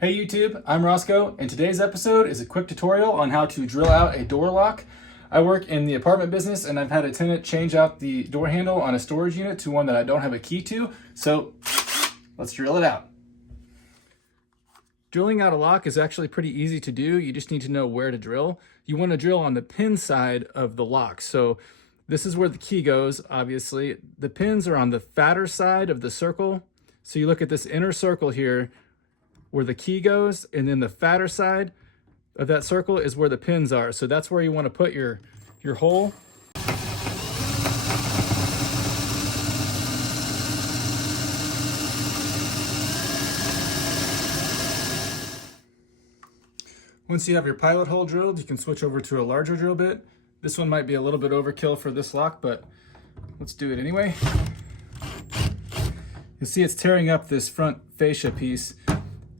Hey YouTube, I'm Rosco, and today's episode is a quick tutorial on how to drill out a door lock. I work in the apartment business and I've had a tenant change out the door handle on a storage unit to one that I don't have a key to, so let's drill it out. Drilling out a lock is actually pretty easy to do. You just need to know where to drill. You want to drill on the pin side of the lock. So this is where the key goes, obviously. The pins are on the fatter side of the circle. So you look at this inner circle here where the key goes, and then the fatter side of that circle is where the pins are. So that's where you want to put your hole. Once you have your pilot hole drilled, you can switch over to a larger drill bit. This one might be a little bit overkill for this lock, but let's do it anyway. You'll see it's tearing up this front fascia piece.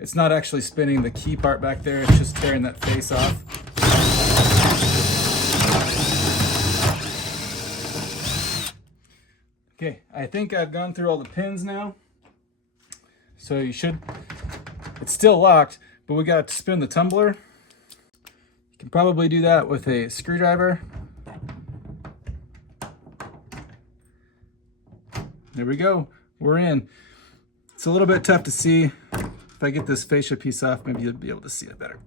It's not actually spinning the key part back there, it's just tearing that face off. Okay, I think I've gone through all the pins now. So it's still locked, but we got to spin the tumbler. You can probably do that with a screwdriver. There we go, we're in. It's a little bit tough to see. If I get this fascia piece off, maybe you'll be able to see it better.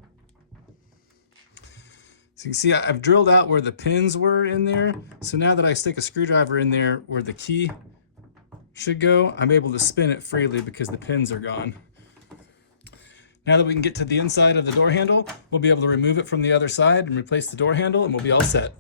So you can see I've drilled out where the pins were in there. So now that I stick a screwdriver in there where the key should go, I'm able to spin it freely because the pins are gone. Now that we can get to the inside of the door handle, we'll be able to remove it from the other side and replace the door handle, and we'll be all set.